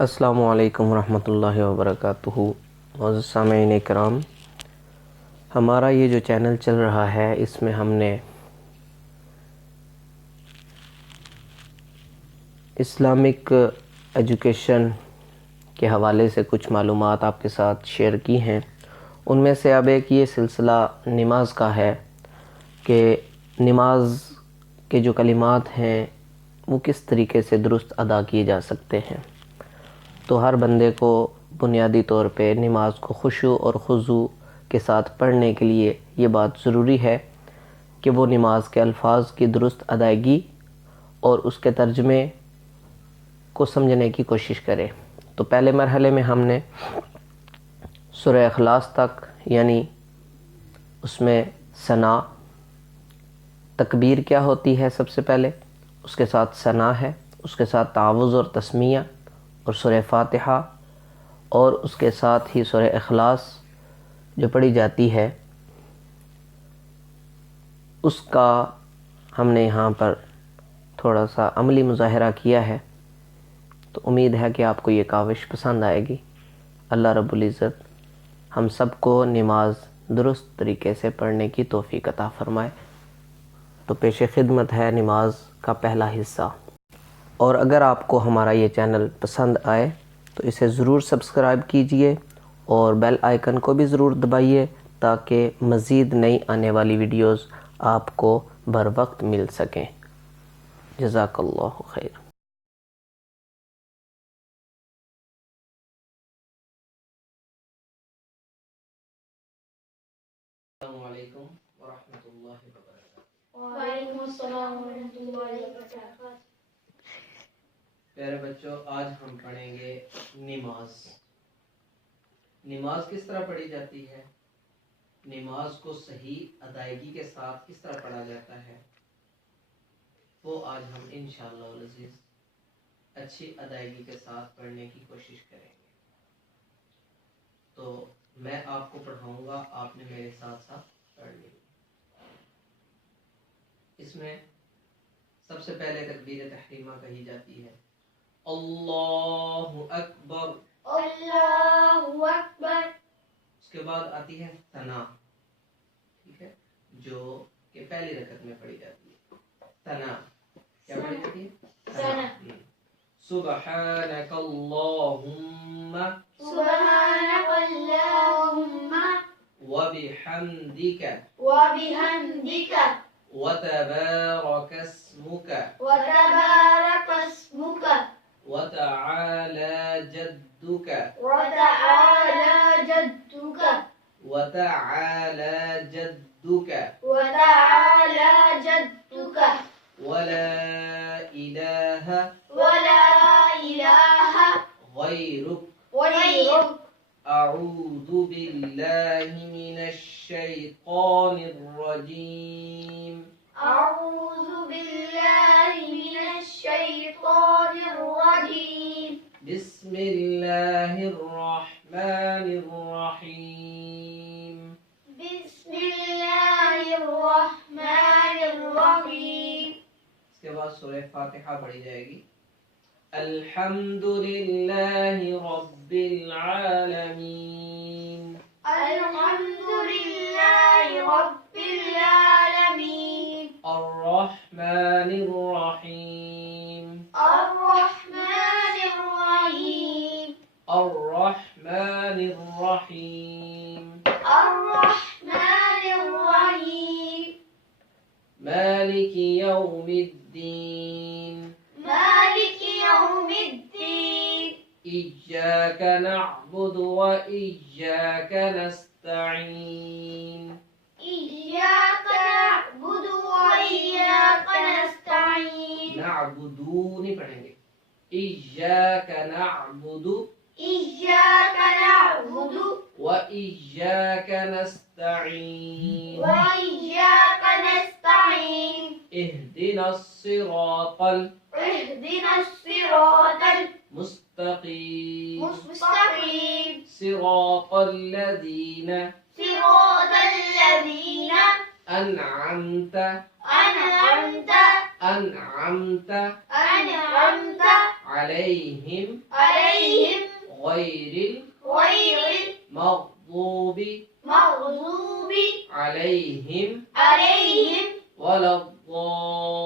السلام علیکم ورحمۃ اللہ وبرکاتہ۔ معزز سامعین کرام، ہمارا یہ جو چینل چل رہا ہے اس میں ہم نے اسلامک ایجوکیشن کے حوالے سے کچھ معلومات آپ کے ساتھ شیئر کی ہیں۔ ان میں سے اب ایک یہ سلسلہ نماز کا ہے کہ نماز کے جو کلمات ہیں وہ کس طریقے سے درست ادا کیے جا سکتے ہیں۔ تو ہر بندے کو بنیادی طور پہ نماز کو خشوع اور خضوع کے ساتھ پڑھنے کے لیے یہ بات ضروری ہے کہ وہ نماز کے الفاظ کی درست ادائیگی اور اس کے ترجمے کو سمجھنے کی کوشش کرے۔ تو پہلے مرحلے میں ہم نے سورہ اخلاص تک، یعنی اس میں ثنا، تکبیر کیا ہوتی ہے سب سے پہلے، اس کے ساتھ ثنا ہے، اس کے ساتھ تعوذ اور تسمیہ اور سورہ فاتحہ، اور اس کے ساتھ ہی سورہ اخلاص جو پڑھی جاتی ہے اس کا ہم نے یہاں پر تھوڑا سا عملی مظاہرہ کیا ہے۔ تو امید ہے کہ آپ کو یہ کاوش پسند آئے گی۔ اللہ رب العزت ہم سب کو نماز درست طریقے سے پڑھنے کی توفیق عطا فرمائے۔ تو پیش خدمت ہے نماز کا پہلا حصہ، اور اگر آپ کو ہمارا یہ چینل پسند آئے تو اسے ضرور سبسکرائب کیجئے اور بیل آئیکن کو بھی ضرور دبائیے تاکہ مزید نئی آنے والی ویڈیوز آپ کو بر وقت مل سکیں۔ جزاک اللہ خیر۔ السلام علیکم ورحمۃ اللہ وبرکاتہ۔ وعلیکم السلام ورحمۃ اللہ وبرکاتہ۔ پیارے بچوں، آج ہم پڑھیں گے نماز۔ نماز کس طرح پڑھی جاتی ہے، نماز کو صحیح ادائیگی کے ساتھ کس طرح پڑھا جاتا ہے، وہ آج ہم انشاءاللہ العزیز اچھی ادائیگی کے ساتھ پڑھنے کی کوشش کریں گے۔ تو میں آپ کو پڑھاؤں گا، آپ نے میرے ساتھ ساتھ پڑھنی۔ اس میں سب سے پہلے تکبیر تحریمہ کہی جاتی ہے، اللہ اکبر، اللہ اکبر۔ اس کے بعد آتی ہے ثنا، ٹھیک ہے، جو کہ پہلی رکعت میں پڑھی جاتی ہے۔ ثنا کیا پڑھی جاتی ہے؟ ثنا۔ سبحانک اللہم سبحانک اللہم وبحمدک وبحمدک وتبارک اسمک وتبارک اسمک وتعالی جدک وتعالی جدک وتعالی جدک وتعالی جدک ولا الہ ولا الہ غیرک غیرک اعوذ باللہ من الشیطان الرجیم اعوذ باللہ من الشیطان الرجیم بسم اللہ الرحمن الرحیم بسم اللہ الرحمن الرحیم۔ اس کے بعد سورہ فاتحہ پڑھی جائے گی۔ الحمد للہ رب العالمین الحمد للہ رب العالمین الرحمن الرحیم الرحمن الرحیم الرحمن الرحیم الرحمن الرحیم مالک یوم الدین مالک یوم الدین إياك نعبد وإياك نستعين إياك نعبد وإياك نستعين نعبدونی پڑھیں گے، إياك نعبد إياك نعبد وإياك نستعين وإياك نستعين اهدنا الصراط اهدنا الصراط المستقيم المستقيم صراط الذين صراط الذين أنعمت أنعمت أنعمت أنعمت عليهم غير المغضوب عليهم ولا الضالين